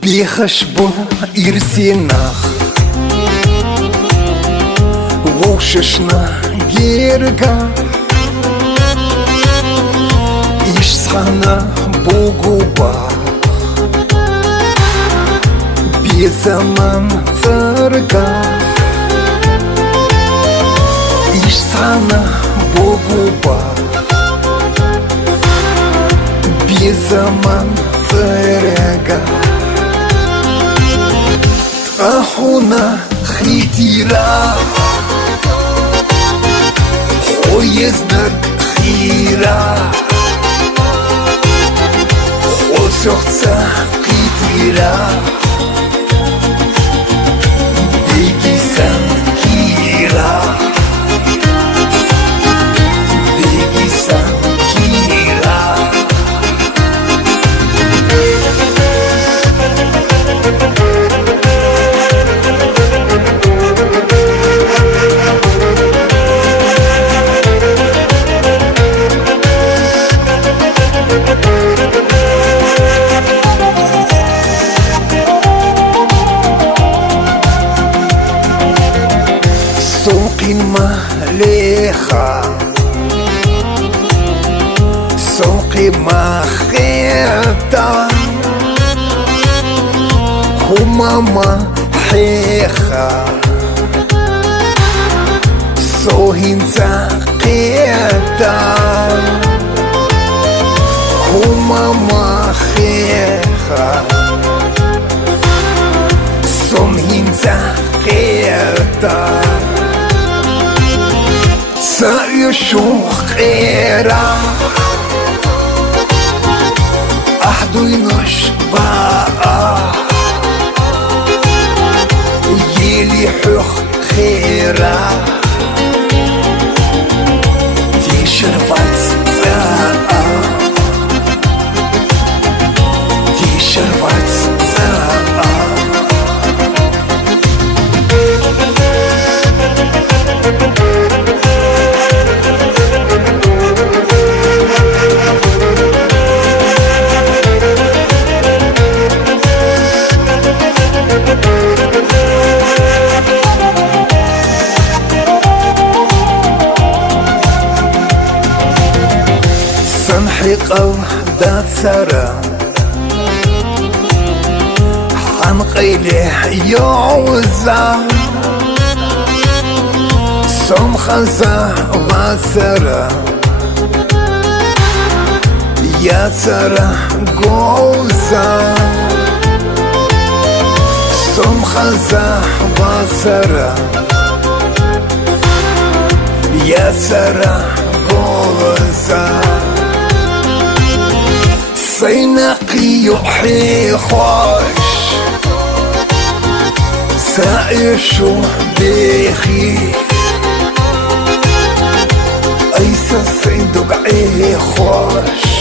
בחשבון ירסינך וששנה גרגה איש צחנה בגובך בזמן צרגה איש צחנה בגובך בזמן צרגה אחונה חיתירה חויזנק חירה חוסוחצה חיתירה בגיסן קירה בגיסן קירה סוקין מלך סוקין מחתה הוממה חיכה סוהין צחתה הוממה חיכה סוהין צחתה سأشوق غيرا أحدو ينشبا ويلي حوخ خيرا تيشرفات زاء تيشرفات زاء حنقو دات سرا حنقيلي يعوزا سوم خزا واسرا يا سرا قوزا سوم خزا واسرا يا سرا قوزا سينقي يحي خوش سايشو بيخي ايسا سيندق عيه خوش